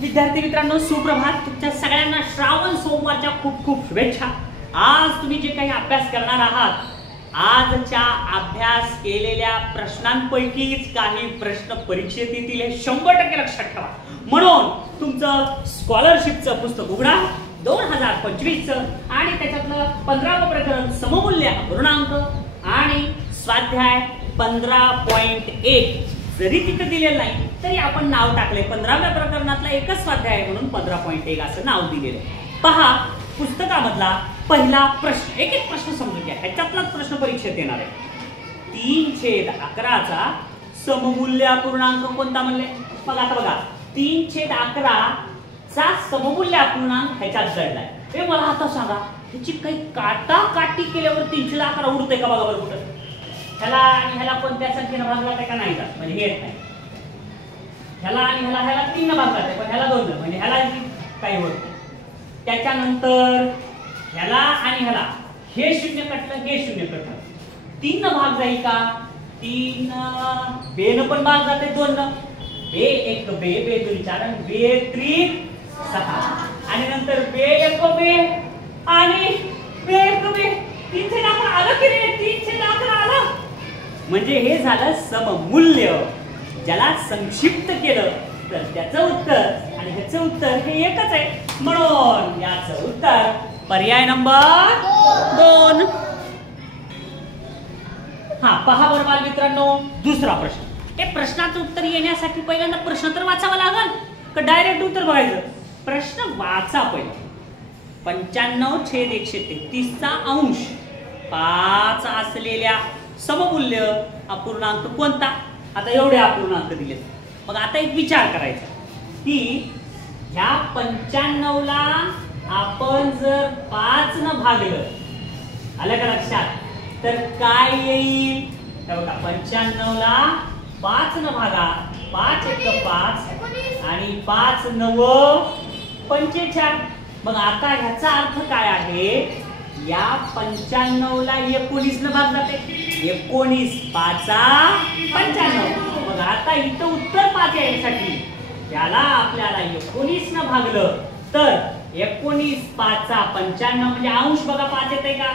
विद्यार्थी मित्रांनो, सुप्रभात. तुमच्या सगळ्यांना श्रावण सोमवारच्या खूप खूप शुभेच्छा. आज तुम्ही जे काही अभ्यास करणार आहात, आजच्या अभ्यास केलेल्या प्रश्नांपैकीच काही प्रश्न परीक्षेत येतील हे 100% लक्षात ठेवा. म्हणून तुमचं स्कॉलरशिपचं पुस्तक उघडा 2025चं आणि त्याच्यातलं 15वं प्रकरण सममूल्य अपूर्णांक आणि स्वाध्याय 15.1 जरी तिथे दिलेलं नाही तरी आपण नाव टाकले. 15व्या प्रकरणातला एकच स्वाध्याय आहे म्हणून 15.1 असं नाव दिलेलं. पहा पुस्तकामधला पहिला प्रश्न, एक एक प्रश्न समजून घ्या. ह्याच्यातलाच प्रश्न परीक्षेत येणार आहे. 3/11चा सममूल्य अपूर्णांक कोणता म्हणले? मग आता बघा, 3/11चा सममूल्य अपूर्णांक ह्याच्यात दडलाय. हे मला आता सांगा, ह्याची काही काटा काटी केल्यावर 3/11 उडतंय का? बघा बरं कुठं. ह्याला आणि ह्याला कोणत्या संख्येनं भागला का नाही जात, म्हणजे हे येत नाही. ह्याला आणि ह्याला 3 न भागला पण ह्याला 2 म्हणजे ह्याला काही होत नाही. त्याच्यानंतर ह्याला आणि ह्याला हे 0 कटलं, हे 0 कटलं, 3 न भाग जाईल का? 3 बेन पण भाग जाते 2 न. बे 1 बे, बे 2 4 आणि बे 3 6 आणि नंतर बे 1 बे आणि बे 1 बे. 3/11 आलं की रे? 3/11 आलं म्हणजे हे झालं सममूल्य. ज्याला संक्षिप्त केलं तर त्याचं उत्तर आणि ह्याचं उत्तर हे एकच आहे. म्हणून याचं उत्तर पर्याय नंबर 2. हा पहा बरं बाल मित्रांनो, दुसरा प्रश्न. हे प्रश्नाचं उत्तर येण्यासाठी पहिल्यांदा प्रश्न तर वाचावा लागल का डायरेक्ट उत्तर बघायचं? प्रश्न वाचा पहिला. 95/133 चा अंश 5 असलेल्या सममूल्य अपूर्णांक कोणता? आता एवढे अपूर्णांक दिले. मग आता एक विचार करायचा की ह्या 95ला आपण जर 5 न भागलं, आलं का लक्षात, तर काय येईल? बघा, 95ला 5 न भागा, 5 1 5 आणि 5 9 45. मग आता ह्याचा अर्थ काय आहे? या 95ला 19 न भाग जाते. 19 5 95. मग आता इथं उत्तर 5 येण्यासाठी त्याला आपल्याला 19 न भागलं तर 19 5 95 म्हणजे अंश बघा 5 येते का?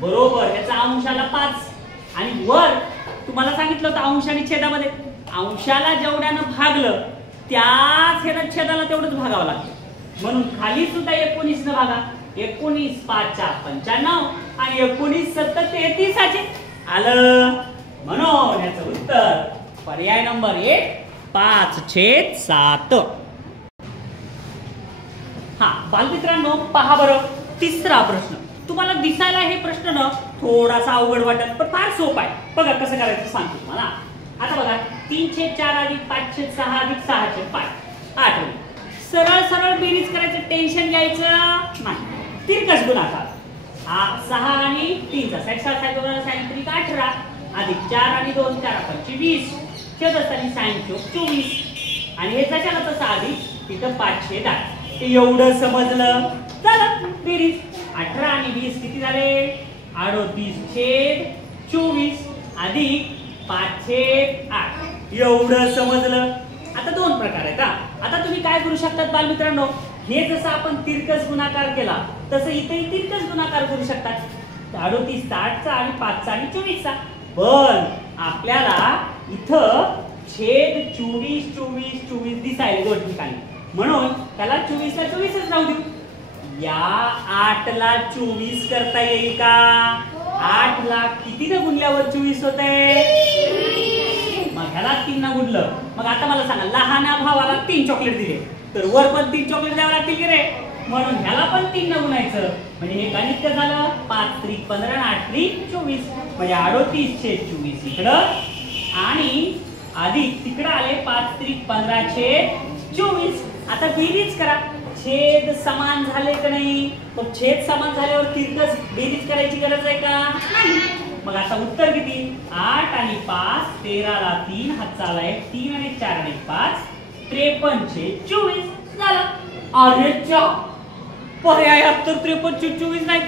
बरोबर, याचा अंशाला 5 आणि वर तुम्हाला सांगितलं होतं अंश आणि छेदामध्ये अंशाला जेवढ्यानं भागलं त्याच छेदाला तेवढंच भागावं लागतं. म्हणून खाली सुद्धा 19 न भागा. 19 5 95 आणि 19 7 33 आलं. म्हणून याचं उत्तर पर्याय नंबर 1 5/7. हा बालमित्रांनो, पहा बरं तिसरा प्रश्न. तुम्हाला दिसायला हे प्रश्न ना थोडासा अवघड वाटत पण फार सोपा आहे. बघा कसं करायचं सांगतो तुम्हाला. आता बघा, 3/4 + 5/6 + 6/5 8. सरळ सरळ बेरीज करायचं, टेन्शन घ्यायचं नाही. तिरकस गुणाकार 6 आणि 3चा 6 18 अधिक 4 आणि 2 4 25 छेदस्थानी sin 24 आणि हे त्याच्याला तसं अधिक तिथं 5/8. एवढं समजलं. चला बेरीज 18 आणि 20 किती झाले? 38/24 अधिक 5/8. एवढं समजलं. आता 2 प्रकार आहेत. आता तुम्ही काय करू शकतात बालमित्रांनो, हे जसं आपण तिरकस गुणाकार केला तसं इथेही तिरकस गुणाकार करू शकतात. 38 8चा आणि 5चा आणि 24चा. पण आपल्याला इथं छेद 24 24 24 दिसायला 2 ठिकाणी, म्हणून त्याला 24 ला 24च राहू देऊ. या 8ला 24 करता येईल का? 8ला कितीने गुणल्यावर 24 होतंय? मग ह्याला 3 न गुणलं. मग आता मला सांगा, लहान भावाला 3 चॉकलेट दिले तर वर पण 3 चॉकलेट द्यावं लागतील की रे? म्हणून ह्याला पण 3 न गुणायचं. म्हणजे हे गणित झालं 5 3 15 8 3 24 म्हणजे 38/24 इकडं आणि अधिक तिकडं आले 5 3 15/24. आता बेरीज करा. छेद समान झाले का नाही? मग छेद समान झाल्यावर तिरकस बेरीज करायची गरज आहे का? नाही. मग आता उत्तर किती? 8 आणि 5 13ला 3 हातचा 1 3 आणि 4 आणि 5 53/24 झालं. अरे चा पर्यायात तर 53/24 नाही.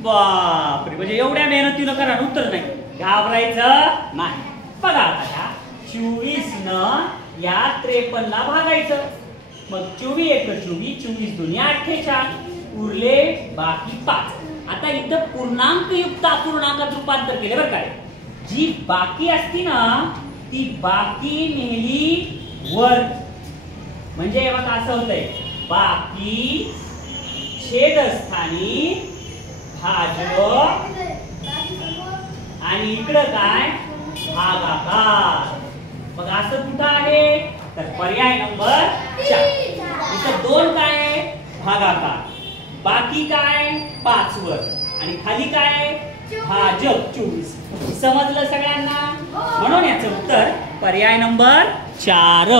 बापरे, म्हणजे एवढ्या मेहनतीनं करा उत्तर नाही. घाबरायचं नाही. बघा आता 24 न या 53ला भागायचं मग 24 एक 24, 24 दुनी 48, उरले बाकी 5. आता इथं पूर्णांकयुक्त अपूर्णांकात रूपांतर केले बरं काय. जी बाकी असती ना ती बाकी नेली वर, म्हणजे बघा असं होतंय बाकी छेदस्थानी भाजक आणि इकडं काय भागाकार. मग असं कुठं आहे तर पर्याय नंबर 4. इथं 2 काय आहे भागाकार, बाकी काय 5 वर आणि खाली काय भाजक 24. समजलं सगळ्यांना. म्हणून याचं उत्तर पर्याय नंबर 4.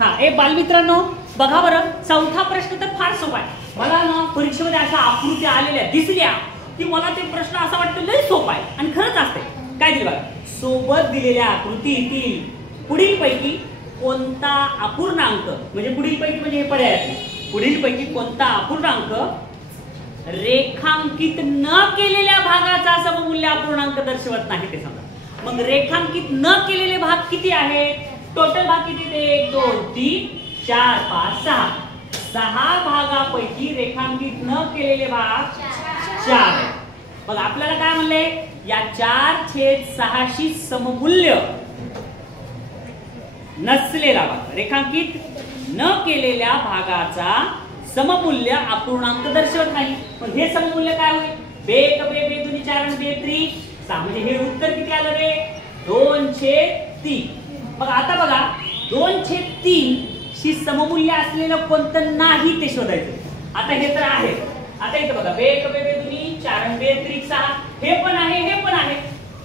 हा एक बालमित्रांनो बघा बरं, चौथा प्रश्न तर फार सोपा आहे. मला ना परीक्षेमध्ये अशा आकृत्या आलेल्या दिसल्या की मला ते प्रश्न असा वाटतं लय सोपा आहे आणि खरंच असते. काय दिलं बघा, सोबत दिलेल्या आकृतीतील पुढील पैकी कोणता अपूर्णांक, म्हणजे पुढील पैकी म्हणजे हे पर्याय आहे, पुढील पैकी कोणता अपूर्णांक रेखांकित न केलेल्या भागाचा सममूल्य अपूर्णांक दर्शवत नाही ते सांगा. मग रेखांकित न केलेले भाग किती आहेत, टोटल भाग किती ते 1 2 3 4 5 6. 6 भागापैकी रेखांकित न केलेले भाग 4. मग आपल्याला काय म्हणले, या 4/6शी सममूल्य नसलेला भाग, रेखांकित न केलेल्या भागाचा सममूल्य अपूर्णांक दर्शवत नाही. पण हे सममूल्य काय होईल, 2 बे 2 दुनी 4 आणि 2 3 6. म्हणजे हे उत्तर किती आलं रे 2/3. मग आता बघा 2/3 शी सममूल्य असलेलं कोणतं नाही ते शोधायचं. आता हे तर आहे. आता इथं बघा 2 बे 2 दुनी 4 आणि 2 3 6. हे पण आहे हे पण आहे.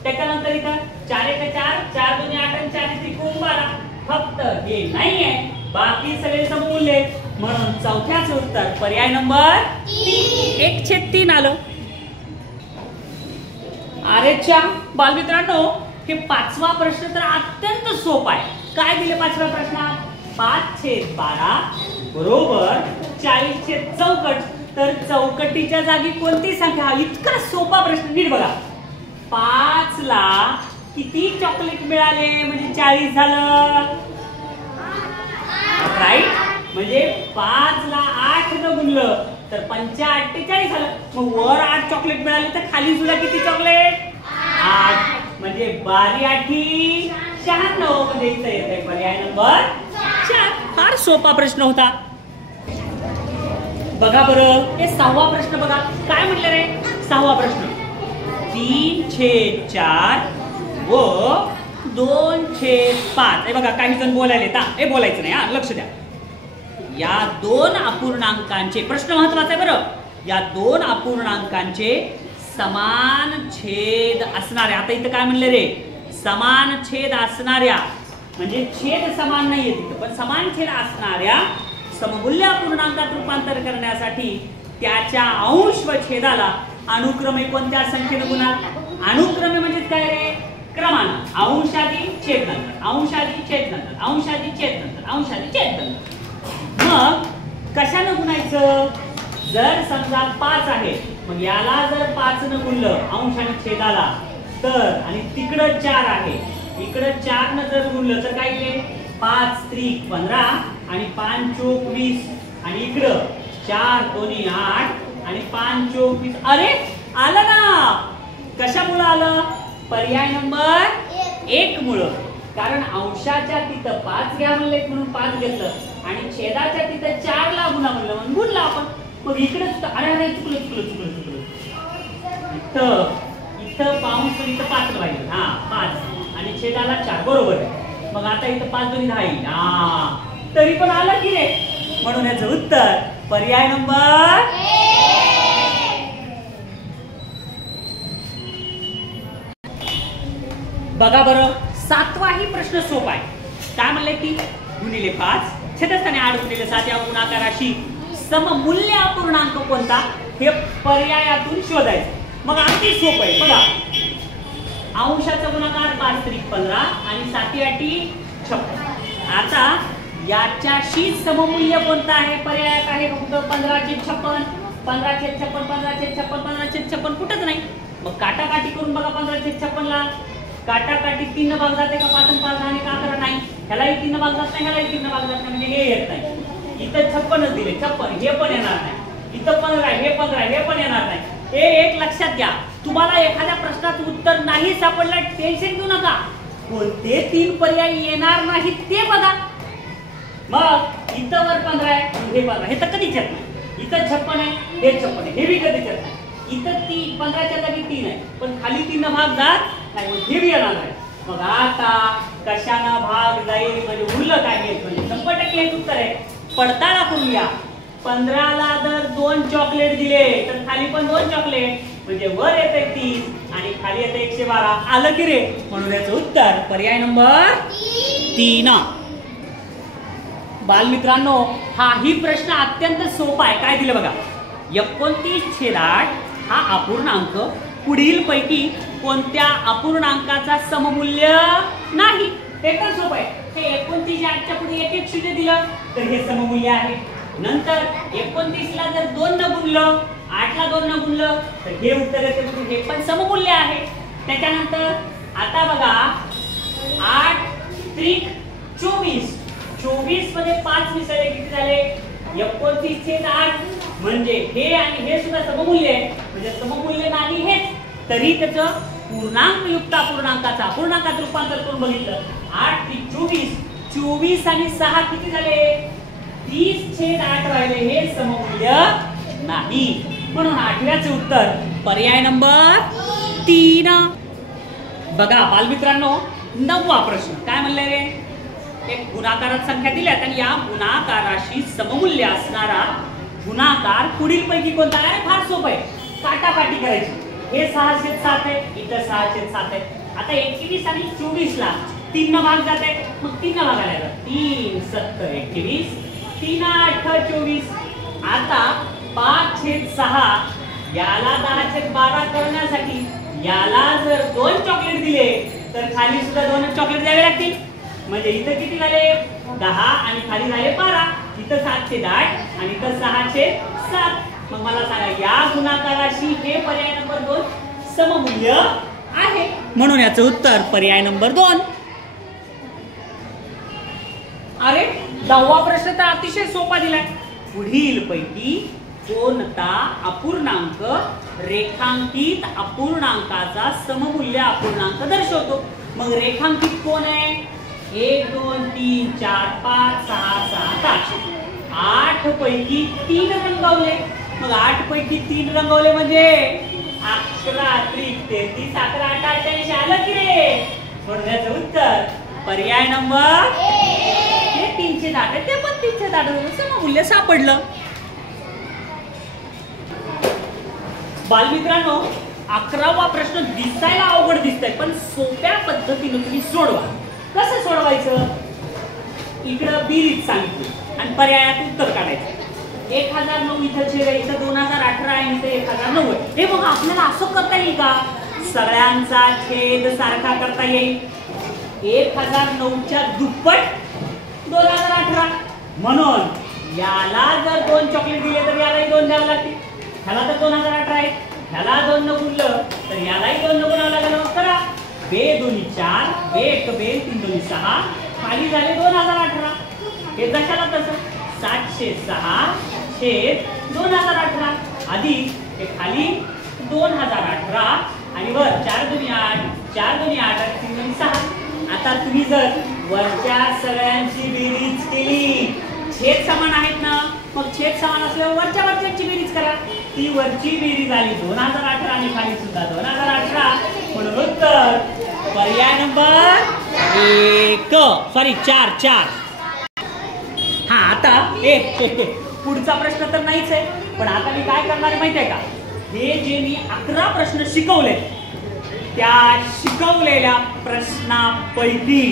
त्याच्यानंतर इथं 4 1 4 4 2 8 आणि 4 3 12. फक्त हे नाही आहे, बाकी सगळे सममूल्य आहेत. म्हणून चौथ्याचं उत्तर पर्याय नंबर 1/3 आलं. अरेच्या बालमित्रांनो हे 5वा प्रश्न तर अत्यंत सोपा आहे. काय दिले 5व्या प्रश्नात, 5/12 बरोबर 40/चौकट. तर चौकटीच्या जागी कोणती संख्या, हा इतका सोपा प्रश्न. नीट बघा, 5 ला किती चॉकलेट मिळाले म्हणजे 40 झालं, राईट. म्हणजे 5 ला 8 न गुणलं तर 5 48 झालं. मग वर 8 चॉकलेट मिळाले तर खाली सुद्धा किती चॉकलेट 8. म्हणजे 12 8 96. म्हणजे इथं येते पर्याय नंबर 4. फार सोपा प्रश्न होता. बघा बरं हे 6वा प्रश्न बघा काय म्हटलं रे. 6वा प्रश्न 3/4 व 2/5. हे बघा काही जण बोलायला हे बोलायचं नाही, हा लक्ष द्या. या 2 अपूर्णांकांचे, प्रश्न महत्वाचा आहे बरं, या 2 अपूर्णांकांचे समान छेद असणाऱ्या. आता इथं काय म्हणलं रे, समान छेद असणाऱ्या, म्हणजे छेद समान नाहीये तिथं पण समान छेद असणाऱ्या सममूल्य अपूर्णांकात रूपांतर करण्यासाठी त्याच्या अंश व छेदाला अनुक्रमे कोणत्या संख्येने गुणा. अनुक्रमे म्हणजे काय रे, क्रमानं. अंशादी छेद नंतर, अंशादी छेद नंतर, अंशादी छेद नंतर, अंशादी छेद नंतर. मग कशानं गुणायचं, जर समजा 5 आहे मग याला जर 5 न गुणलं अंश आणि छेदाला तर, आणि तिकडं 4 आहे इकडं 4 न जर गुणलं तर काय केले, 5 त्रिक 15 आणि 5 चोक 20 आणि इकडं 4 दोन्ही 8 आणि 5 चोक 20. अरे आलं ना. कशामुळे आलं, पर्याय नंबर 1 मुळे. कारण अंशाच्या तिथं 5 घ्या म्हणले म्हणून 5 घेतलं आणि छेदाच्या तिथं 4 ला गुणा म्हणलं म्हणून गुणला आपण. मग इकडे अरे अरे चुकलं चुकलं चुकलं चुकलं. इथं पाऊस पण इथं 5 पाहिजे, हा 5 आणि छेदाला 4 बरोबर आहे. मग आता इथं 5 दोन्ही 10 येईल, हा तरी पण आलं की रे. म्हणून याचं उत्तर पर्याय नंबर 1. बघा बरं 7वाही प्रश्न सोपा आहे. काय म्हणले की गुणिले 5 छेदस्थानी 8 गुणिले 7 या गुणाकाराशी सममूल्य अपूर्णांक कोणता हे पर्यायातून शोधायचं. मग अगदी सोपं आहे बघा. अंशाचा गुणाकार 5 त्रिक 15 आणि 7 8 56. आता याच्याशी सममूल्य कोणता आहे, पर्यायात आहे फक्त 15/56 15/56 15/56 15/56 कुठंच नाही. मग काटाकाटी करून बघा 15/56 ला काटाकाटी 3 भाग जाते का 5 आणि 5 आणि 11 नाही. ह्यालाही 3 भाग जात नाही, ह्यालाही 3 भाग जात नाही, म्हणजे हे येत नाही. इथं 56च दिले, 56, हे पण येणार नाही. इथं 15, हे 15, हे पण येणार नाही. हे एक लक्षात घ्या, तुम्हाला एखाद्या प्रश्नाचं उत्तर नाही सापडलं टेन्शन घेऊ नका. कोणते 3 पर्याय येणार नाही ते बघा. मग इथं वर 15 आहे, हे 15, हे तर कधीच येत नाही. इथं 56 आहे, हे 56 आहे, हे बी कधीच येत नाही. इथं 15च्या जागी 3 आहे, पण खाली 3 भाग जात नाही, हे बी येणार नाही. मग आता कशानं भाग जाईल म्हणजे उरलं काय घेत म्हणजे 100% हे उत्तर आहे. पडताळा करूया. 15ला जर 2 चॉकलेट दिले तर खाली पण 2 चॉकलेट, म्हणजे वर येते 30 आणि खाली येते 112. आलं की रे? म्हणून याचं उत्तर पर्याय नंबर 3. बालमित्रांनो, हाही प्रश्न अत्यंत सोपा आहे. काय दिलं बघा, 29/8 हा अपूर्णांक पुढील पैकी कोणत्या अपूर्णांकाचा सममूल्य नाही? एकदम सोपं आहे. हे 29/8च्या पुढे 1 0 दिलं तर हे सममूल्य आहे. नंतर 29ला जर 2 न गुणलं, 8ला 2 न गुणलं तर हे उत्तर येते, म्हणजे हे पण सममूल्य आहे. त्याच्यानंतर आता बघा 8 त्रिक 24, 24 मध्ये 5 मिसळले किती झाले? 29/8. म्हणजे हे आणि हे सुद्धा सममूल्य आहे, म्हणजे सममूल्य नाही हेच, तरी त्याचं पूर्णांक युक्त अपूर्णांकाचा अपूर्णांकात रूपांतर करून बघितलं. 8 त्रिक 24, 24 आणि 6 किती झाले? 30/8 राहिले, हे सममूल्य नाही. म्हणून 8व्याचे उत्तर पर्याय नंबर 3. बघा बालमित्रांनो, 9वा प्रश्न काय म्हणले रे? एक गुणाकारात संख्या दिल्यात आणि या गुणाकाराशी सममूल्य असणारा गुणाकार पुढील पैकी कोणता आहे? फार सोपं आहे, काटाकाटी करायची. हे 6/7 आहे, इथं 6/7 आहे. आता 21 आणि 24ला 3 भाग जात आहे, मग 3 भागाला येतात. 3 7 21, 3 8 24. आता 5/6 याला 10/12 करण्यासाठी याला जर 2 चॉकलेट दिले तर खाली सुद्धा 2 चॉकलेट द्यावे लागतील. म्हणजे इथं किती झाले? 10 आणि खाली झाले 12. इथं 7/8 आणि इथं 6/7. मग मला सांगा, या गुणाकाराशी हे पर्याय नंबर 2 सममूल्य आहे. म्हणून याचं उत्तर पर्याय नंबर 2. अरे 10वा प्रश्न तर अतिशय सोपा दिलाय. पुढील पैकी कोणता अपूर्णांक रेखांकित अपूर्णांकाचा सममूल्य अपूर्णांक दर्शवतो? मग रेखांकित कोण आहे? 1 2 3 4 5 6 7 8. 8 पैकी 3 रंगवले. मग 8 पैकी 3 रंगवले म्हणजे 11 त्रिक 33, 11 8 88. आलं की रे? म्हणून याचं उत्तर पर्याय नंबर 308 आहे, ते पण 308 सममूल्य सापडलं. बालमित्रांनो, 11वा प्रश्न दिसायला अवघड दिसतोय, पण सोप्या पद्धतीने तुम्ही सोडवा. कसं सोडवायचं? इकडं बेरीज सांगितली आणि पर्यायात उत्तर काढायचं. 1009 इथं छेद आहे, इथं 2018 आहे, इथं 1009 आहे. हे बघा, आपल्याला असं करता येईल का? सगळ्यांचा छेद सारखा करता येईल. 1009च्या दुप्पट 2018. म्हणून याला जर 2 चॉकलेट दिले तर यालाही 2 द्यावं लागतील. ह्याला तर 2018 आहे, ह्याला 2 न गुणलं तर यालाही 2 न गुणावं लागेल. करा. 2 2 4, 1 2 3 2 6, खाली झाले 2018. हे जशाला तसं 706 छेद 2018 अधिक हे खाली 2018 आणि वर 4 2 8, 4 2 8 आणि 3 2 6. आता तुम्ही जर वरच्या सगळ्यांची बेरीज केली, छेद समान आहेत ना, मग छेद समान असल्यावर वरच्या वरच्यांची बेरीज करा. ती वरची बेरीज आली 2018 आणि खाली सुद्धा 2018. म्हणून उत्तर पर्याय नंबर 4. हा आता पुढचा प्रश्न तर नाहीच आहे, पण आता मी काय करणार माहिती आहे का? हे जे मी 11 प्रश्न शिकवले, त्या शिकवलेल्या प्रश्नापैकी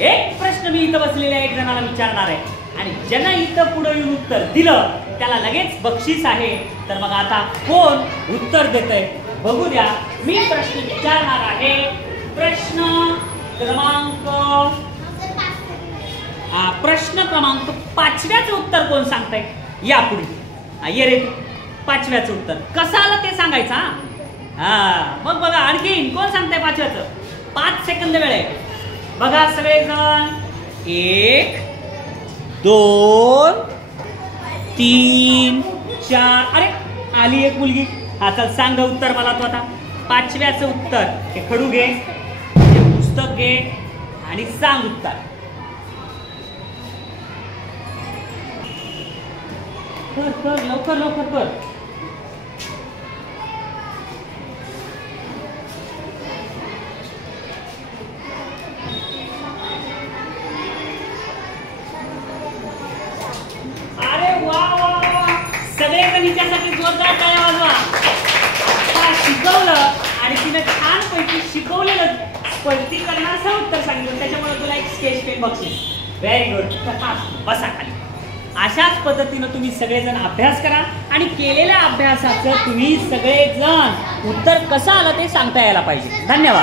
एक प्रश्न मी इथं बसलेल्या एक जणाला विचारणार आहे आणि ज्यानं इथं पुढे येऊन उत्तर दिलं त्याला लगेच बक्षीस आहे. तर मग आता कोण उत्तर देतंय बघू द्या. मी प्रश्न विचारणार आहे. प्रश्न क्रमांक 5व्याचं उत्तर कोण सांगताय? या पुढे ये रे. 5व्याचं उत्तर कसं आलं ते सांगायचं. मग बघा, आणखीन कोण सांगताय 5व्याचं? 5 सेकंद वेळ आहे. बघा सगळेजण 1 2 3 4. अरे आली एक मुलगी. हा चल सांग उत्तर मला तू आता. 5व्याचं उत्तर. हे खडू घे, हे पुस्तक घे आणि सांग उत्तर. कर कर लवकर लवकर कर. अरे वा वा वा, सगळेजण हिच्यासाठी जोरदार टाळ्या वाजवा. शिकवलं आणि तिने छानपैकी शिकवलेलं स्पष्टीकरणाचं उत्तर सांगितलं, त्याच्यामुळे तुला एक स्केच पेन बक्षीस. Very good. बसा खाली. अशाच पद्धतीनं तुम्ही सगळेजण अभ्यास करा आणि केलेल्या अभ्यासाचं तुम्ही सगळेजण उत्तर कसं आलं ते सांगता यायला पाहिजे. धन्यवाद.